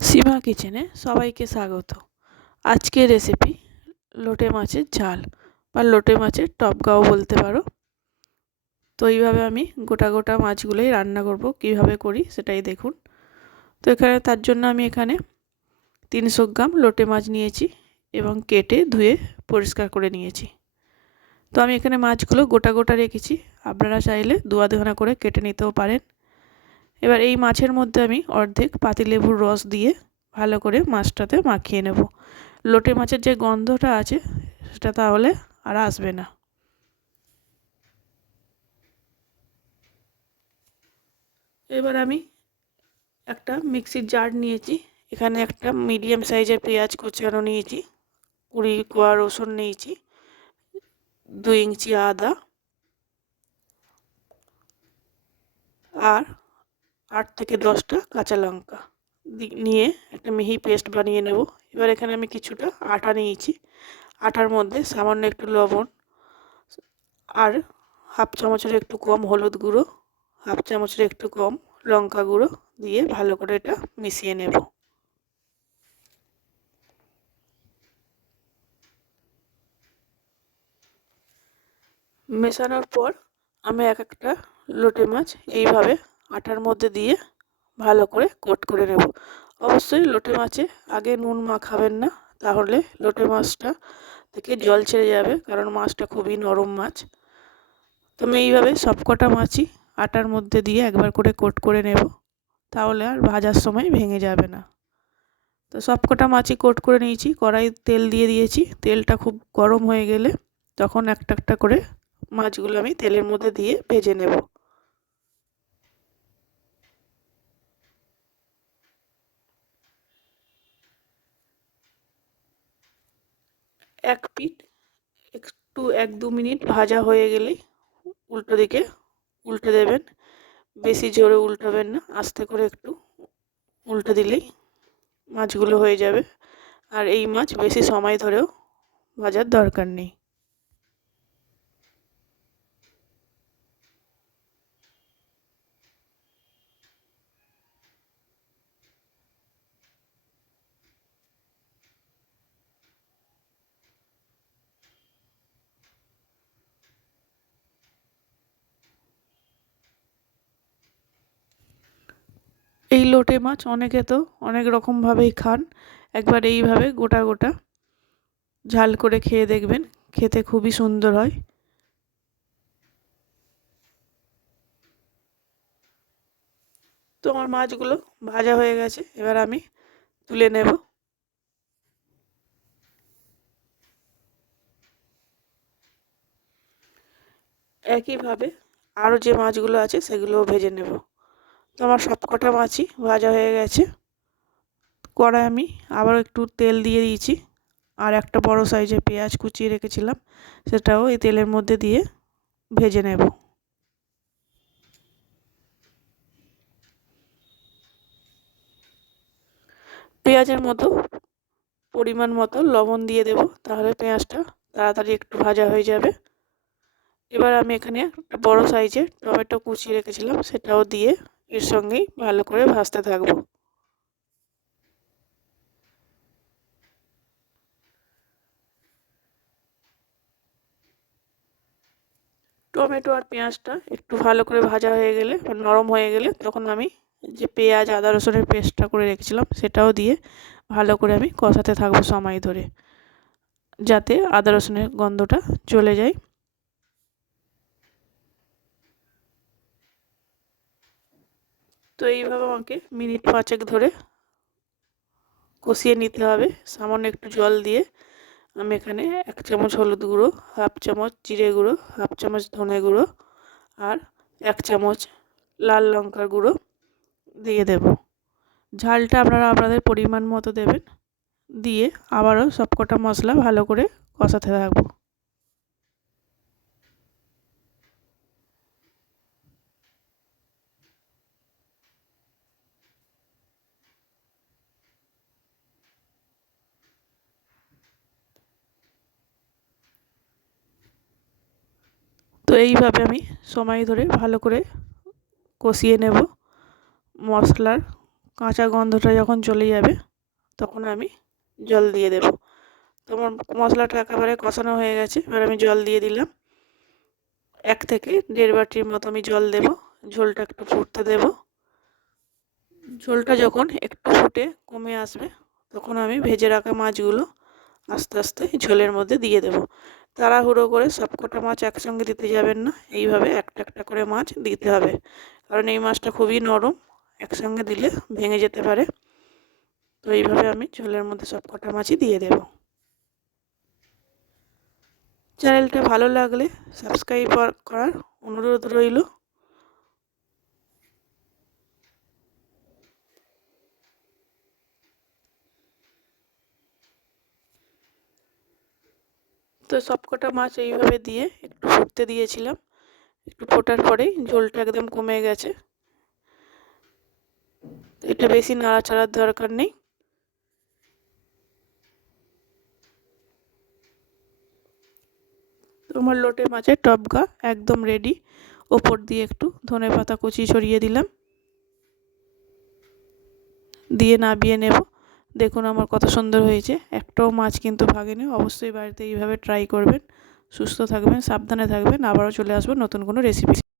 সীমা কিচেনে সবাইকে স্বাগত। আজকের রেসিপি লোটে মাছের ঝাল বা লোটে মাছের টপকাও বলতে পারো। তো এইভাবে আমি গোটা গোটা মাছগুলোই রান্না করব, কিভাবে করি সেটাই দেখুন। তো তার জন্য আমি এখানে 300 গ্রাম লোটে মাছ নিয়েছি এবং কেটে ধুয়ে পরিষ্কার করে নিয়েছি। তো আমি এখানে মাছগুলো গোটা গোটা রেখেছি, আপনারা চাইলে দুখানা করে কেটে নিতেও পারেন। এবার এই মাছের মধ্যে আমি অর্ধেক পাতিলেবুর রস দিয়ে ভালো করে মাছটাতে মাখিয়ে নেব। লোটে মাছের যে গন্ধটা আছে সেটা তাহলে আর আসবে না। এবার আমি একটা মিক্সির জার নিয়েছি, এখানে একটা মিডিয়াম সাইজের পেঁয়াজ কুচানো নিয়েছি, 20 কোয়া রসুন নিয়েছি, 2 ইঞ্চি আদা আর 8 থেকে 10টা কাঁচা লঙ্কা নিয়ে একটা মিহি পেস্ট বানিয়ে নেব। এবার এখানে আমি কিছুটা আটা নিয়েছি, আটার মধ্যে সামান্য একটু লবণ আর হাফ চামচের একটু কম হলুদ গুঁড়ো, হাফ চামচের একটু কম লঙ্কা গুঁড়ো দিয়ে ভালো করে এটা মিশিয়ে নেব। মেশানোর পর আমি একটা লোটে মাছ এইভাবে আটার মধ্যে দিয়ে ভালো করে কোট করে নেব। অবশ্যই লোটে মাছে আগে নুন মাখাবেন না, তাহলে লোটে মাছটা থেকে জল ছেড়ে যাবে, কারণ মাছটা খুবই নরম মাছ। তো আমি এইভাবে সবকটা মাছই আটার মধ্যে দিয়ে একবার করে কোট করে নেব, তাহলে আর ভাজার সময় ভেঙে যাবে না। তো সবকটা মাছই কোট করে নিয়েছি, কড়াইয়ে তেল দিয়ে দিয়েছি, তেলটা খুব গরম হয়ে গেলে তখন একটা একটা করে মাছগুলো আমি তেলের মধ্যে দিয়ে ভেজে নেব। এক পিঠ একটু 1-2 মিনিট ভাজা হয়ে গেলেই উল্টো দিকে উল্টে দেবেন। বেশি জোরে উল্টাবেন না, আস্তে করে একটু উল্টে দিলেই মাছগুলো হয়ে যাবে। আর এই মাছ বেশি সময় ধরেও ভাজার দরকার নেই। এই লোটে মাছ অনেকে তো অনেক রকমভাবেই খান, একবার এইভাবে গোটা গোটা ঝাল করে খেয়ে দেখবেন, খেতে খুবই সুন্দর হয়। তো আমার মাছগুলো ভাজা হয়ে গেছে, এবার আমি তুলে নেব। একইভাবে আরও যে মাছগুলো আছে সেগুলোও ভেজে নেব। তো আমার সবকটা মাছই ভাজা হয়ে গেছে। কড়াই আমি আবারও একটু তেল দিয়ে দিয়েছি, আর একটা বড় সাইজের পেঁয়াজ কুচিয়ে রেখেছিলাম সেটাও এই তেলের মধ্যে দিয়ে ভেজে নেব। পেঁয়াজের মতো পরিমাণ মতো লবণ দিয়ে দেব, তাহলে পেঁয়াজটা তাড়াতাড়ি একটু ভাজা হয়ে যাবে। এবার আমি এখানে একটা বড় সাইজের টমেটো কুচিয়ে রেখেছিলাম সেটাও দিয়ে এর সঙ্গেই ভালো করে ভাজতে থাকবো। টমেটো আর পেঁয়াজটা একটু ভালো করে ভাজা হয়ে গেলে বা নরম হয়ে গেলে তখন আমি যে পেঁয়াজ আদা রসুনের পেস্টটা করে রেখেছিলাম সেটাও দিয়ে ভালো করে আমি কষাতে থাকবো সময় ধরে, যাতে আদা রসুনের গন্ধটা চলে যায়। তো এইভাবে আমাকে মিনিট 5 ধরে কষিয়ে নিতে হবে। সামান্য একটু জল দিয়ে আমি এখানে 1 চামচ হলুদ গুঁড়ো, হাফ চামচ জিরে গুঁড়ো, হাফ চামচ ধনে গুঁড়ো আর 1 চামচ লাল লঙ্কার গুঁড়ো দিয়ে দেব। ঝালটা আপনারা আপনাদের পরিমাণ মতো দেবেন, দিয়ে আবারও সবকটা মশলা ভালো করে কষাতে থাকবো। তো এইভাবে আমি সময় ধরে ভালো করে কষিয়ে নেব। মশলার কাঁচা গন্ধটা যখন চলে যাবে তখন আমি জল দিয়ে দেব। তো আমার মশলাটা একেবারে কষানো হয়ে গেছে, এবার আমি জল দিয়ে দিলাম। 1 থেকে 1.5 বাটির মতো আমি জল দেব। ঝোলটা একটু ফুটতে দেব। ঝোলটা যখন একটু ফুটে কমে আসবে তখন আমি ভেজে রাখা মাছগুলো আস্তে আস্তে ঝোলের মধ্যে দিয়ে দেব। তাড়াহুড়ো করে সবকটা মাছ একসঙ্গে দিতে যাবেন না, এইভাবে একটা একটা করে মাছ দিতে হবে, কারণ এই মাছটা খুবই নরম, একসঙ্গে দিলে ভেঙে যেতে পারে। তো এইভাবে আমি ঝোলের মধ্যে সবকটা মাছই দিয়ে দেব। চ্যানেলটা ভালো লাগলে সাবস্ক্রাইব করার অনুরোধ রইল। তো সবকটা মাছ এইভাবে দিয়ে একটু ফুটতে দিয়েছিলাম। একটু ফোটার পরেই ঝোলটা একদম কমে গেছে। এটা বেশি নাড়াচাড়ার দরকার নেই। তোমার লোটে মাছের টপকা একদম রেডি। ওপর দিয়ে একটু ধনেপাতা কুচি ছড়িয়ে দিলাম, দিয়ে নামিয়ে নেব। দেখুন আমার কত সুন্দর হয়েছে, একটাও মাছ কিন্তু ভাগেনি। অবশ্যই বাড়িতে এইভাবে ট্রাই করবেন। সুস্থ থাকবেন, সাবধানে থাকবেন। আবারও চলে আসবো নতুন কোনো রেসিপি।